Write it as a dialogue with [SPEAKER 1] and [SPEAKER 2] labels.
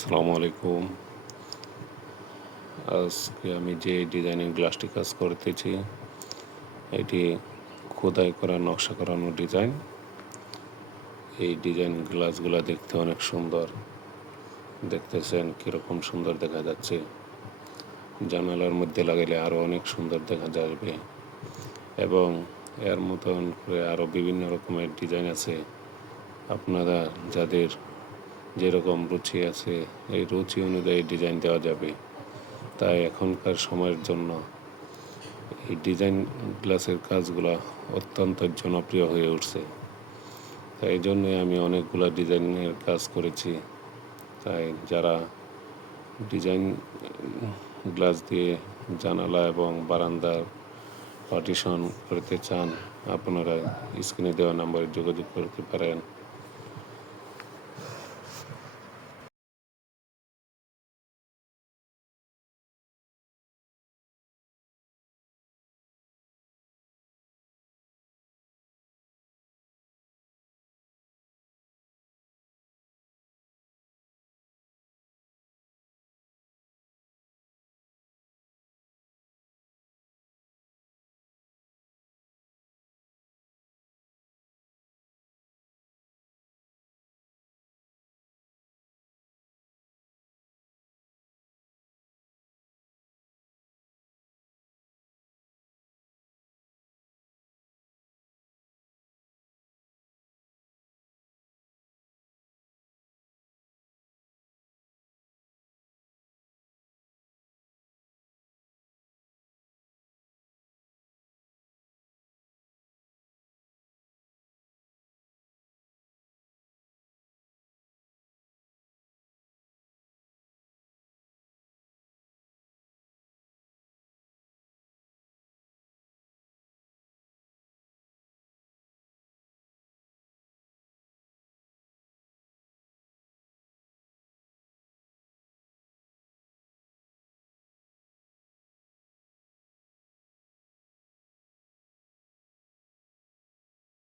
[SPEAKER 1] আসসালামু আলাইকুম। আজকে আমি যে ডিজাইনিং গ্লাসটি কাজ করতেছি, এটি খোদাই করা, নকশা করানো ডিজাইন এই ডিজাইন গ্লাসগুলো দেখতে অনেক সুন্দর। দেখতেছেন কীরকম সুন্দর দেখা যাচ্ছে। জানালার মধ্যে লাগাইলে আরও অনেক সুন্দর দেখা যাবে। এবং এর মতন করে আরও বিভিন্ন রকমের ডিজাইন আছে। আপনারা যাদের যেরকম রুচি আছে, এই রুচি অনুযায়ী ডিজাইন দেওয়া যাবে। তাই এখনকার সময়ের জন্য এই ডিজাইন গ্লাসের কাজগুলো অত্যন্ত জনপ্রিয় হয়ে উঠছে। তাই এই জন্যই আমি অনেকগুলো ডিজাইনের কাজ করেছি। তাই যারা ডিজাইন গ্লাস দিয়ে জানালা এবং বারান্দার পার্টিশন করতে চান, আপনারা স্ক্রিনে দেওয়া নাম্বারে যোগাযোগ করতে পারেন।